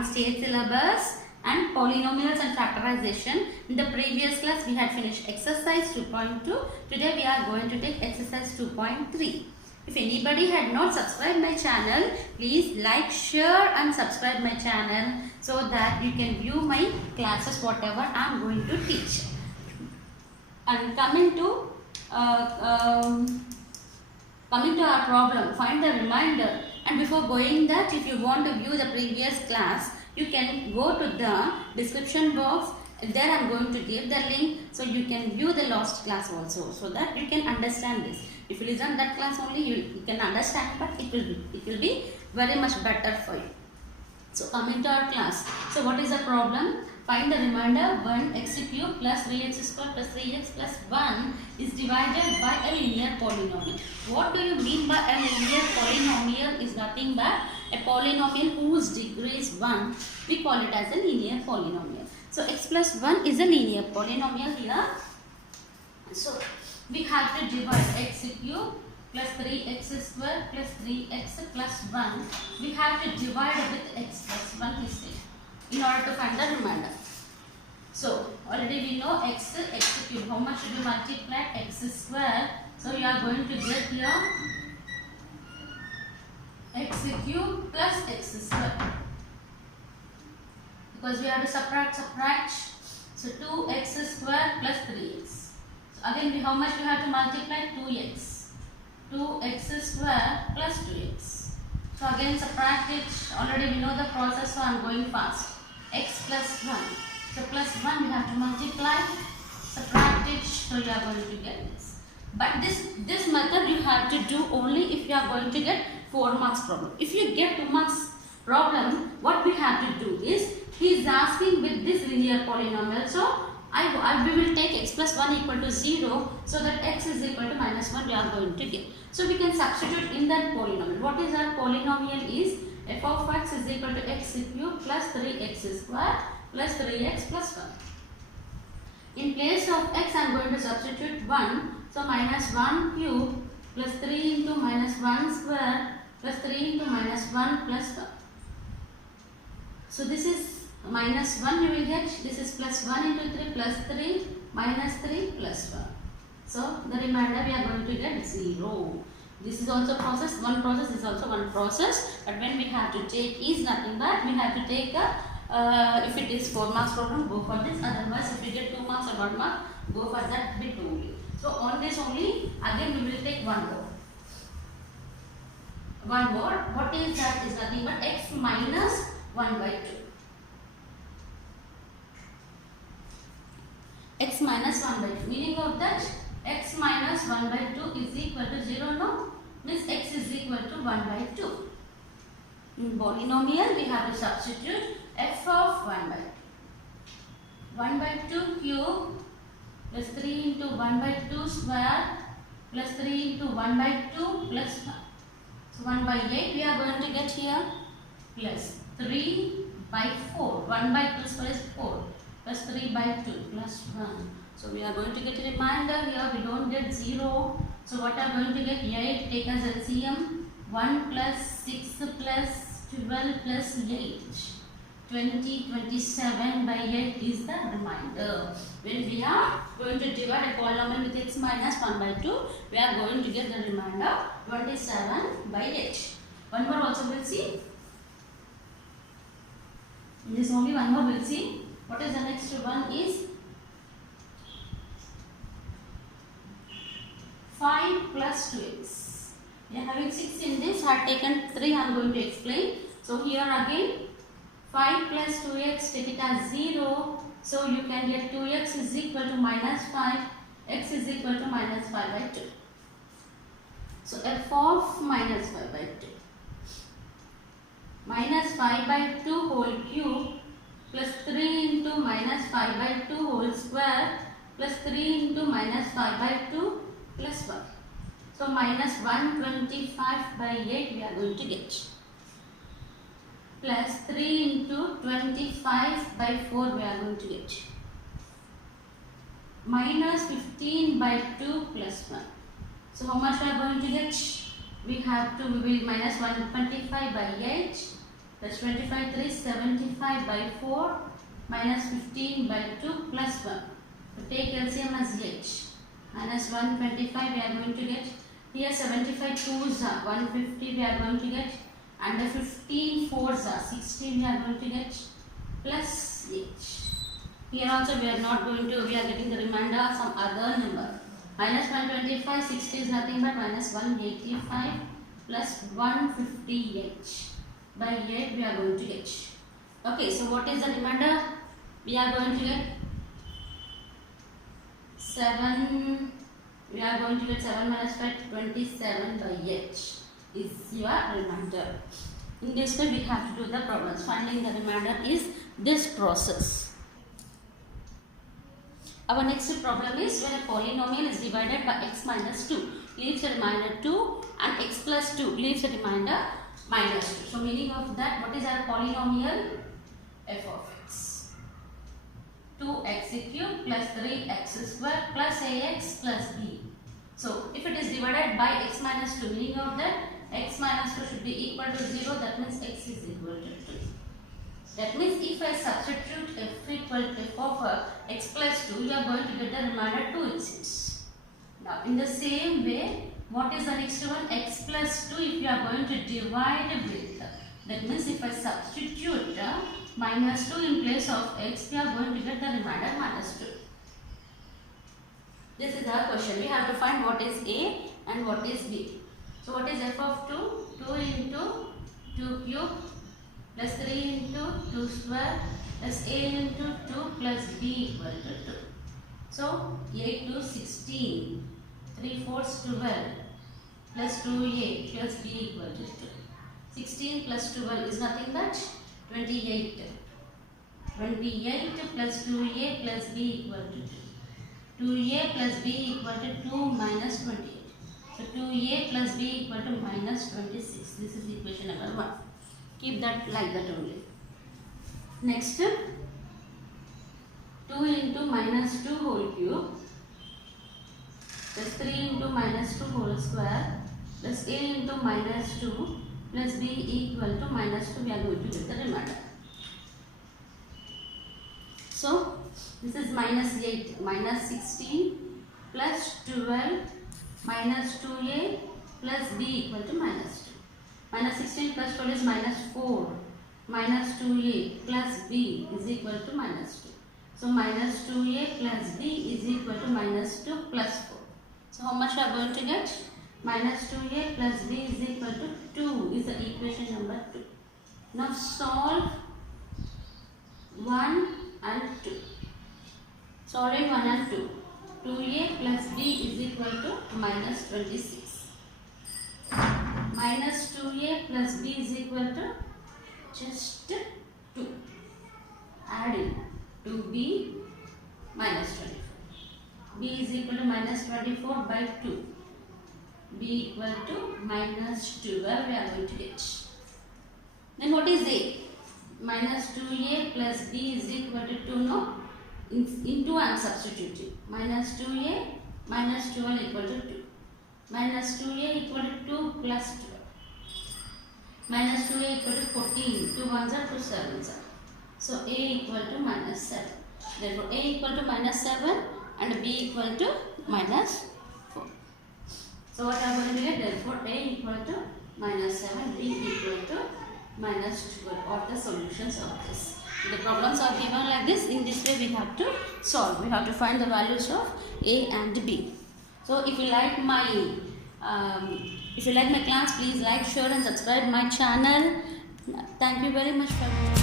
on state syllabus and polynomials and factorization. In the previous class we had finished exercise 2.2. Today we are going to take exercise 2.3. If anybody had not subscribed my channel, please like, share and subscribe my channel so that you can view my classes whatever I am going to teach. And coming to our problem, find the remainder. And before going that, if you want to view the previous class, you can go to the description box. There I am going to give the link so you can view the last class also, so that you can understand this. If you listen that class only, you can understand, but it will be very much better for you. So coming to our class. So what is the problem? Find the remainder when x cube plus 3x square plus 3x plus 1 is divided by a linear polynomial. What do you mean by a linear polynomial? Is nothing but a polynomial whose degree is 1. We call it as a linear polynomial. So x plus 1 is a linear polynomial here. So we have to divide x cube plus 3x square plus 3x plus 1. We have to divide with x plus 1 instead in order to find the remainder. So already we know x cube. How much should you multiply? X square. So you are going to get here x cube plus x square. Because we have to subtract. So 2x square plus 3x. So again how much we have to multiply? 2x. 2x square plus 2x. So again subtract it. Already we know the process, so I am going fast. X plus 1. So plus 1 we have to multiply, subtract it, so you are going to get this. But this method you have to do only if you are going to get 4 marks problem. If you get 2 marks problem, what we have to do is, he is asking with this linear polynomial. So we will take x plus 1 equal to 0, so that x is equal to minus 1 we are going to get. So we can substitute in that polynomial. What is our polynomial is f of x is equal to x cube plus 3x square plus 3x plus 1. In place of x I am going to substitute 1. So minus 1 cube plus 3 into minus 1 square plus 3 into minus 1 plus 1. So this is minus 1 you will get. This is plus 1 into 3 plus 3 minus 3 plus 1. So the remainder we are going to get 0. This is also process. One process is also one process. But when we have to take is nothing but we have to take if it is 4 marks problem, go for this. Otherwise if you get 2 marks or 1 mark, go for that bit only. So on this only again we will take one more. What is that? Is nothing but x minus 1 by 2. X minus 1 by 2. Meaning of that, x minus 1 by 2 is equal to 0 now. Means x is equal to 1 by 2. In polynomial we have to substitute f of 1 by 2. 1 by 2 cube plus 3 into 1 by 2 square plus 3 into 1 by 2 plus 1. So 1 by 8 we are going to get here plus 3 by 4. 1 by 2 square is 4 plus 3 by 2 plus 1. So we are going to get a remainder here. We don't get 0. So what are going to get? 8 take as LCM. 1 plus 6 plus 12 plus 8. 27 by 8 is the remainder. When we are going to divide a polynomial with x minus 1 by 2, we are going to get the remainder 27 by 8. One more also we will see. In this only one more we will see. What is the next one is 5 plus 2x. We are having 6 in this. I have taken 3. I am going to explain. So here again 5 plus 2x, take it as 0. So you can get 2x is equal to minus 5. X is equal to minus 5 by 2. So f of minus 5 by 2. Minus 5 by 2 whole cube plus 3 into minus 5 by 2 whole square plus 3 into minus 5 by 2 plus 1. So minus 125 by 8 we are going to get. Plus 3 into 25 by 4 we are going to get. Minus 15 by 2 plus 1. So how much we are going to get? We will minus 125 by 8 plus 25 3 75 by 4 minus 15 by 2 plus 1. So take LCM as h. Minus 125 we are going to get. Here 75 2s are 150 we are going to get. And the 15 4s are 60 we are going to get. Plus h. Here also we are not going to, we are getting the remainder some other number. Minus 125, 60 is nothing but minus 185 plus 150h. By 8 we are going to get. Okay, so what is the remainder? We are going to get 7, we are going to get 7 minus 5, 27 by h is your remainder. In this way we have to do the problems. Finding the remainder is this process. Our next problem is when a polynomial is divided by x minus 2, leaves a remainder 2 and x plus 2 leaves a remainder minus 2. So meaning of that, what is our polynomial? F of x. 2x cubed plus 3x square plus ax plus b. So if it is divided by x minus 2, meaning of that x minus 2 should be equal to 0, that means x is equal to 2. That means if I substitute f equal to f of x plus 2, you are going to get the remainder 2 it seems. Now in the same way, what is the next one? X plus 2 if you are going to divide with. That means if I substitute minus 2 in place of x, we are going to get the remainder minus 2. This is our question. We have to find what is a and what is b. So what is f of 2? 2 into 2 cube plus 3 into 2 square plus a into 2 plus b equal to 2. So 8 to 16, 3 fourths 12 plus 2a plus b equal to 2. 16 plus 12 is nothing but 28. 28 plus 2a plus b equal to 2. 2a plus b equal to 2 minus 28. So 2a plus b equal to minus 26. This is equation number 1. Keep that like that only. Next, 2 into minus 2 whole cube plus 3 into minus 2 whole square plus a into minus 2 plus b equal to minus 2. We are going to get the remainder. So this is minus 8 minus 16 plus 12 minus 2a plus b equal to minus 2. Minus 16 plus 12 is minus 4 minus 2a plus b is equal to minus 2. So minus 2a plus b is equal to minus 2 plus 4. So how much we are going to get? Minus 2a plus b is equal to 2 is the equation number 2. Now solve 1 and 2. Solving 1 and 2. 2a plus b is equal to minus 26. Minus 2a plus b is equal to just 2. Adding 2b minus 24. b is equal to minus 24 by 2. b equal to minus 12 we are going to get. Then what is a? Minus 2a plus b is equal to 2, no? Into I am substituting. Minus 2a minus 12 equal to 2. Minus 2a equal to 2 plus 12. Minus 2a equal to 14. 2 1s are 2 7s are. So a equal to minus 7. Therefore a equal to minus 7 and b equal to minus 4. So what I am going to get? Therefore a equal to minus 7, b equal to minus 12. What are the solutions of this? The problems are given like this. In this way we have to solve. We have to find the values of a and b. So if you like my class, please like, share and subscribe my channel. Thank you very much for watching.